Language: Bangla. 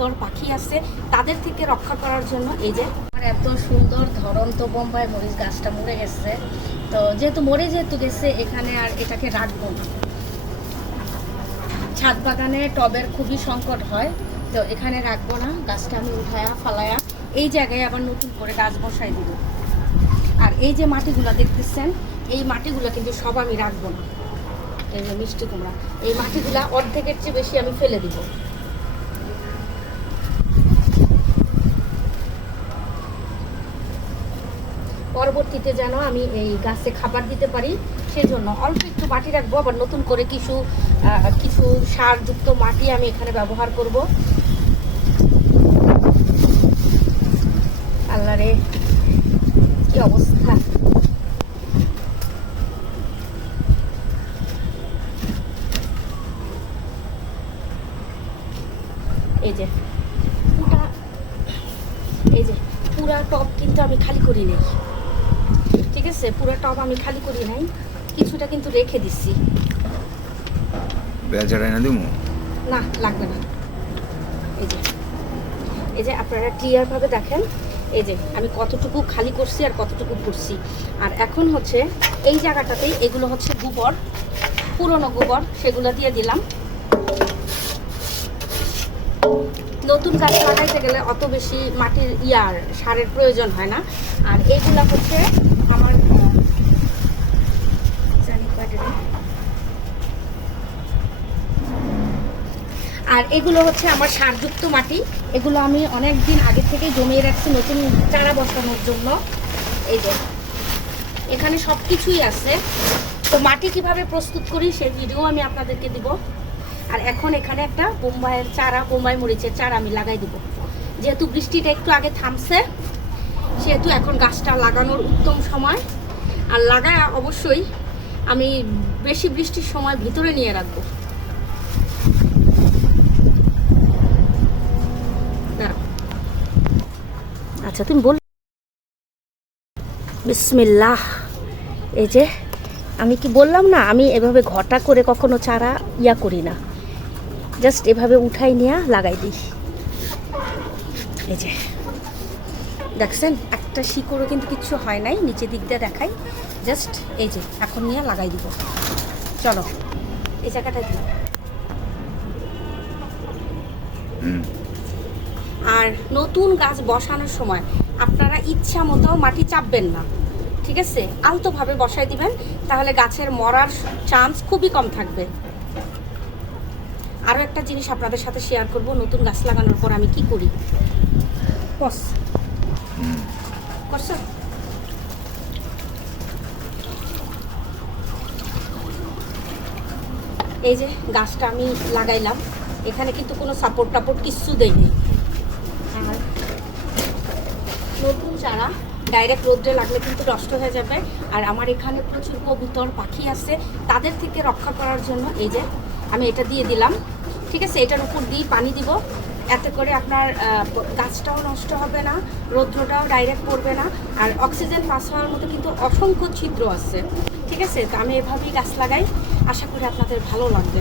তোর পাখি আছে, তাদের থেকে রক্ষা করার জন্য এই যে আমার এত সুন্দর ধরন্ত বোম্বাই মরিচ গাছটা মরে গেছে। তো যেহেতু গেছে, এখানে আর এটাকে রাখবো না। ছাদ বাগানে টবের খুবই সংকট হয়, তো এখানে রাখবো না। গাছটা আমি উঠায়া ফালায়া এই জায়গায় আবার নতুন করে গাছ বসাই দিব। আর এই যে মাটিগুলো দেখতেছেন, এই মাটিগুলো কিন্তু সব আমি রাখবো না। এই যে মিষ্টি কুমড়া, এই মাটিগুলা অর্ধেকের চেয়ে বেশি আমি ফেলে দিব। পরবর্তীতে যেন আমি এই গাছে খাবার দিতে পারি, সেজন্য অল্প একটু মাটি রাখবো। আবার নতুন করে কিছু সারযুক্ত মাটি আমি এখানে ব্যবহার করব। আল্লাহ রে, কি অবস্থা! এই যে পুরা টব কিন্তু আমি খালি করি নাই, ঠিক আছে? পুরা টব আমি খালি করি নাই, কিছুটা কিন্তু রেখে দিচ্ছি। না, লাগবে না। এই যে আপনারা ক্লিয়ার ভাবে দেখেন, এই যে আমি কতটুকু খালি করছি আর কতটুকু করছি। আর এখন হচ্ছে এই জায়গাটাতেই এগুলো হচ্ছে গোবর, পুরনো গোবর, সেগুলো দিয়ে দিলাম। নতুন গাছ লাগাইতে গেলে অত বেশি মাটির সারের প্রয়োজন হয় না। আর এইগুলা হচ্ছে আমার এগুলো হচ্ছে আমার সারযুক্ত মাটি। এগুলো আমি অনেক দিন আগে থেকে জমিয়ে রাখছি নতুন চারা বসানোর জন্য। এই যে এখানে সব কিছুই আছে। তো মাটি কিভাবে প্রস্তুত করি সেই ভিডিও আমি আপনাদেরকে দিব। আর এখন এখানে একটা বোম্বাই মরিচের চারা আমি লাগাই দিব। যেহেতু বৃষ্টিটা একটু আগে থামছে, সেহেতু এখন গাছটা লাগানোর উত্তম সময়। আর লাগায় অবশ্যই আমি বেশি বৃষ্টির সময় ভিতরে নিয়ে রাখবো। আচ্ছা, তুমি বল। বিসমিল্লাহ। এই যে আমি কি বললাম না, আমি এভাবে ঘটা করে কখনো চারা করি না, জাস্ট এভাবে উঠাই নিয়ে লাগাই দিই। এই যে দেখছেন, একটা শিকড়ও কিন্তু কিচ্ছু হয় নাই, নিচের দিক দিয়ে দেখাই। জাস্ট এই যে এখন নিয়ে লাগাই দিব। চলো এই জায়গাটা দিই। আর নতুন গাছ বসানোর সময় আপনারা ইচ্ছা মতো মাটি চাপবেন না, ঠিক আছে? আলতোভাবে বসাই দিবেন, তাহলে গাছের মরার চান্স খুবই কম থাকবে। আরও একটা জিনিস আপনাদের সাথে শেয়ার করব, নতুন গাছ লাগানোর পর আমি কি করি। এই যে গাছটা আমি লাগাইলাম, এখানে কিন্তু কোনো সাপোর্ট টাপোর্ট কিচ্ছু দেয়নি। আর নতুন চারা ডাইরেক্ট রোদ্রে লাগলে কিন্তু নষ্ট হয়ে যাবে। আর আমার এখানে প্রচুর কবুতর পাখি আছে, তাদের থেকে রক্ষা করার জন্য এই যে আমি এটা দিয়ে দিলাম, ঠিক আছে? এটার উপর দিয়ে পানি দিব, এতে করে আপনার গাছটাও নষ্ট হবে না, রৌদ্রটাও ডাইরেক্ট পড়বে না। আর অক্সিজেন পাস হওয়ার মতো কিন্তু অসংখ্য ছিদ্র আছে, ঠিক আছে? তো আমি এভাবেই গাছ লাগাই, আশা করি আপনাদের ভালো লাগবে।